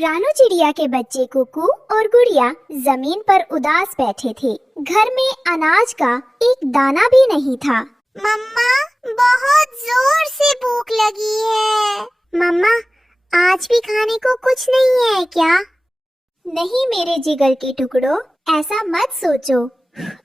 रानू चिड़िया के बच्चे कुकू और गुड़िया जमीन पर उदास बैठे थे। घर में अनाज का एक दाना भी नहीं था। मम्मा, बहुत जोर से भूख लगी है। मम्मा, आज भी खाने को कुछ नहीं है क्या? नहीं मेरे जिगर के टुकड़ों, ऐसा मत सोचो।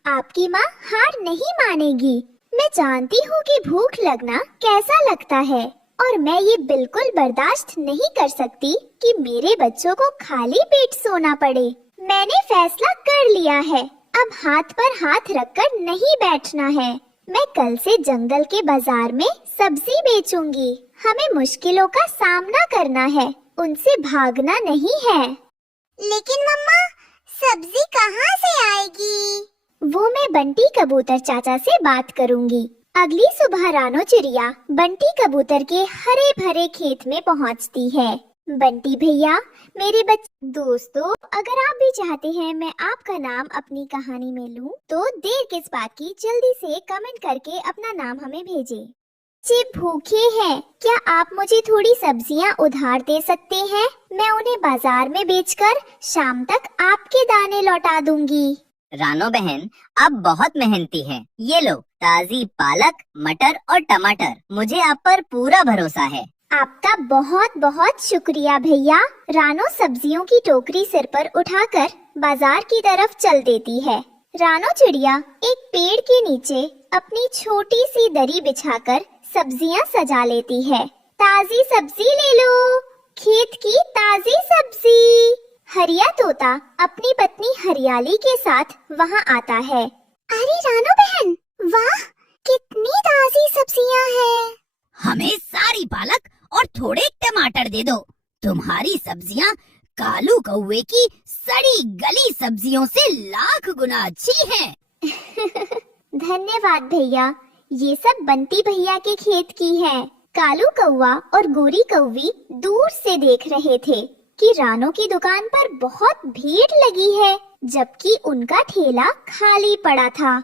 आपकी माँ हार नहीं मानेगी। मैं जानती हूँ कि भूख लगना कैसा लगता है और मैं ये बिल्कुल बर्दाश्त नहीं कर सकती कि मेरे बच्चों को खाली पेट सोना पड़े। मैंने फैसला कर लिया है, अब हाथ पर हाथ रखकर नहीं बैठना है। मैं कल से जंगल के बाजार में सब्जी बेचूंगी। हमें मुश्किलों का सामना करना है, उनसे भागना नहीं है। लेकिन मम्मा, सब्जी कहाँ से आएगी? वो मैं बंटी कबूतर चाचा से बात करूंगी। अगली सुबह रानो चिड़िया बंटी कबूतर के हरे भरे खेत में पहुंचती है। बंटी भैया, मेरे बच्चे दोस्तों, अगर आप भी चाहते हैं मैं आपका नाम अपनी कहानी में लूं, तो देर किस बात की, जल्दी से कमेंट करके अपना नाम हमें भेजें। बच्चे भूखे हैं, क्या आप मुझे थोड़ी सब्जियां उधार दे सकते हैं? मैं उन्हें बाजार में बेचकर शाम तक आपके दाने लौटा दूंगी। रानो बहन, आप बहुत मेहनती हैं। ये लो ताजी पालक, मटर और टमाटर। मुझे आप पर पूरा भरोसा है। आपका बहुत बहुत शुक्रिया भैया। रानो सब्जियों की टोकरी सिर पर उठाकर बाजार की तरफ चल देती है। रानो चिड़िया एक पेड़ के नीचे अपनी छोटी सी दरी बिछाकर सब्जियां सजा लेती है। ताजी सब्जी ले लो, खेत की ताजी सब्जी। हरिया तोता अपनी पत्नी हरियाली के साथ वहाँ आता है। अरे रानो बहन, वाह, कितनी ताजी सब्जियां हैं। हमें सारी पालक और थोड़े टमाटर दे दो। तुम्हारी सब्जियां कालू कौवे की सड़ी गली सब्जियों से लाख गुना अच्छी हैं। धन्यवाद भैया, ये सब बंटी भैया के खेत की है। कालू कौवा और गोरी कौवी दूर से देख रहे थे कि रानो की दुकान पर बहुत भीड़ लगी है, जबकि उनका ठेला खाली पड़ा था।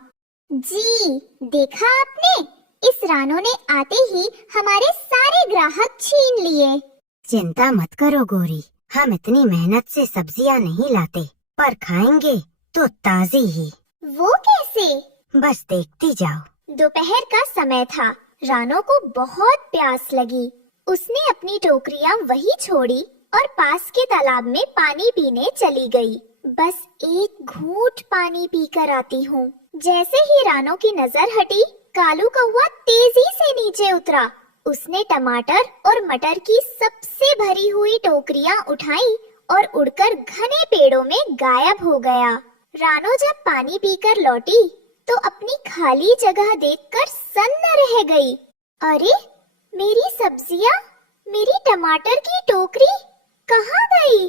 जी, देखा आपने, इस रानो ने आते ही हमारे सारे ग्राहक छीन लिए। चिंता मत करो गोरी, हम इतनी मेहनत से सब्जियां नहीं लाते, पर खाएंगे तो ताजी ही। वो कैसे? बस देखती जाओ। दोपहर का समय था। रानो को बहुत प्यास लगी। उसने अपनी टोकरियां वहीं छोड़ी और पास के तालाब में पानी पीने चली गई। बस एक घूंट पानी पीकर आती हूँ। जैसे ही रानो की नजर हटी, कालू कौवा तेजी से नीचे उतरा। उसने टमाटर और मटर की सबसे भरी हुई टोकरियां उठाई और उड़कर घने पेड़ों में गायब हो गया। रानो जब पानी पीकर लौटी तो अपनी खाली जगह देखकर सन्न रह गई। अरे, मेरी सब्जियां, मेरी टमाटर की टोकरी कहाँ गई?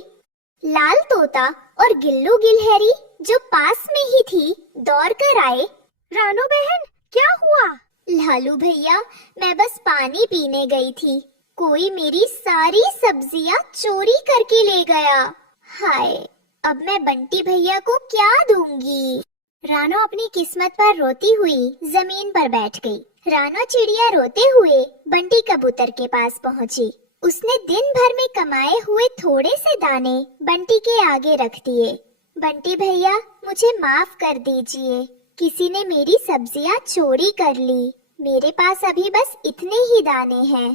लाल तोता और गिल्लू गिलहरी जो पास में ही थी, दौड़ कर आए। रानो बहन, क्या हुआ? लालू भैया, मैं बस पानी पीने गई थी, कोई मेरी सारी सब्जियां चोरी करके ले गया। हाय, अब मैं बंटी भैया को क्या दूंगी? रानो अपनी किस्मत पर रोती हुई जमीन पर बैठ गई। रानो चिड़िया रोते हुए बंटी कबूतर के पास पहुंची। उसने दिन भर में कमाए हुए थोड़े से दाने बंटी के आगे रख दिए। बंटी भैया, मुझे माफ कर दीजिए, किसी ने मेरी सब्जियां चोरी कर ली। मेरे पास अभी बस इतने ही दाने हैं।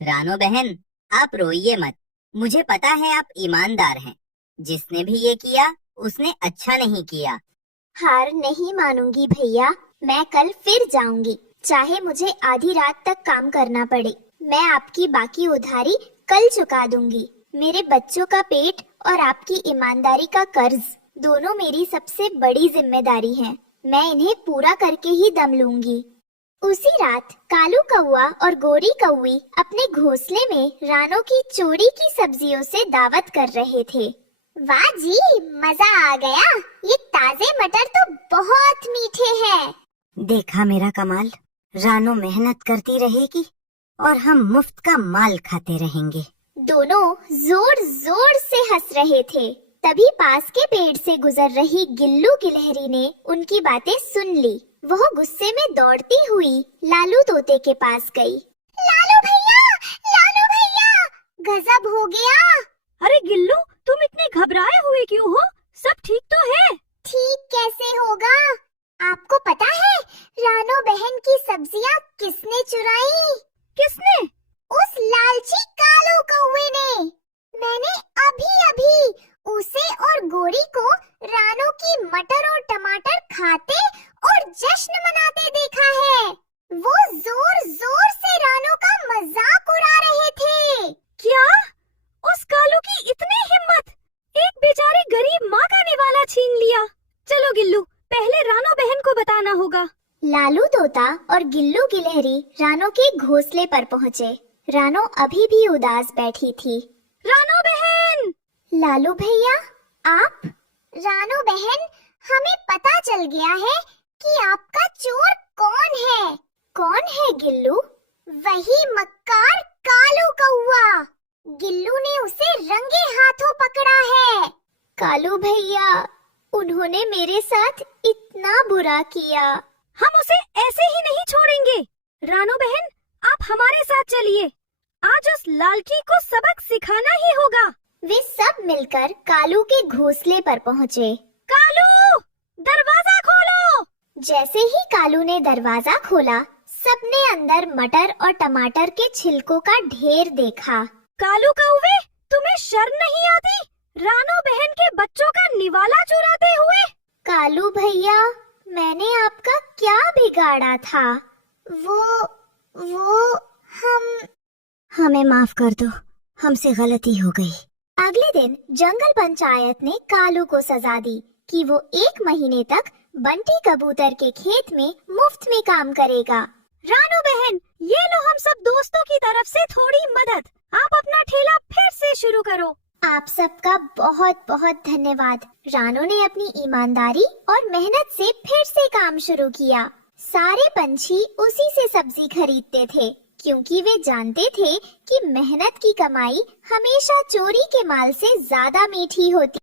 रानो बहन, आप रोइए मत। मुझे पता है आप ईमानदार हैं। जिसने भी ये किया उसने अच्छा नहीं किया। हार नहीं मानूंगी भैया, मैं कल फिर जाऊंगी, चाहे मुझे आधी रात तक काम करना पड़े। मैं आपकी बाकी उधारी कल चुका दूंगी। मेरे बच्चों का पेट और आपकी ईमानदारी का कर्ज दोनों मेरी सबसे बड़ी जिम्मेदारी है। मैं इन्हें पूरा करके ही दम लूंगी। उसी रात कालू कौवा और गोरी कौवी अपने घोंसले में रानो की चोरी की सब्जियों से दावत कर रहे थे। वाह जी, मजा आ गया। ये ताजे मटर तो बहुत मीठे हैं। देखा मेरा कमाल, रानो मेहनत करती रहेगी और हम मुफ्त का माल खाते रहेंगे। दोनों जोर जोर से हंस रहे थे। तभी पास के पेड़ से गुजर रही गिल्लू गिलहरी ने उनकी बातें सुन ली। वह गुस्से में दौड़ती हुई लालू तोते के पास गई। लालू भैया, गजब हो गया। अरे गिल्लू, हुई क्यों हो? सब ठीक तो है? ठीक कैसे होगा? आपको पता है रानो बहन की सब्जियां किसने चुराई? किसने? उस लालची कालू कौवे ने। मैंने अभी अभी उसे और गोरी को रानो की मटर और टमाटर खाते और जश्न मनाते देखा है। वो जोर जोर से रानो का मजाक उड़ा रहे थे। क्या? उस कालू की इतनी हिम्मत? एक बेचारे गरीब माँ का निवाला छीन लिया। चलो गिल्लू, पहले रानो बहन को बताना होगा। लालू तोता और गिल्लू गिलहरी रानो के घोंसले पर पहुँचे। रानो अभी भी उदास बैठी थी। रानो बहन! लालू भैया, आप? रानो बहन, हमें पता चल गया है कि आपका चोर कौन है। कौन है गिल्लू? वही मक्कार कालू कौवा। गिल्लू ने उसे रंगे हाथों पकड़ा है। कालू भैया, उन्होंने मेरे साथ इतना बुरा किया। हम उसे ऐसे ही नहीं छोड़ेंगे। रानो बहन, आप हमारे साथ चलिए। आज उस लालची को सबक सिखाना ही होगा। वे सब मिलकर कालू के घोंसले पर पहुँचे। कालू, दरवाजा खोलो! जैसे ही कालू ने दरवाजा खोला, सबने अंदर मटर और टमाटर के छिलकों का ढेर देखा। कालू कौवे, तुम्हें शर्म नहीं आती? रानो बहन के बच्चों का निवाला चुराते हुए। कालू भैया, मैंने आपका क्या बिगाड़ा था? वो हमें माफ कर दो, हमसे गलती हो गई। अगले दिन जंगल पंचायत ने कालू को सजा दी कि वो 1 महीने तक बंटी कबूतर के खेत में मुफ्त में काम करेगा। रानो बहन, ये लो हम सब दोस्तों की तरफ से थोड़ी मदद। आप अपना ठेला फिर से शुरू करो। आप सबका बहुत बहुत धन्यवाद। रानो ने अपनी ईमानदारी और मेहनत से फिर से काम शुरू किया। सारे पंछी उसी से सब्जी खरीदते थे, क्योंकि वे जानते थे कि मेहनत की कमाई हमेशा चोरी के माल से ज्यादा मीठी होती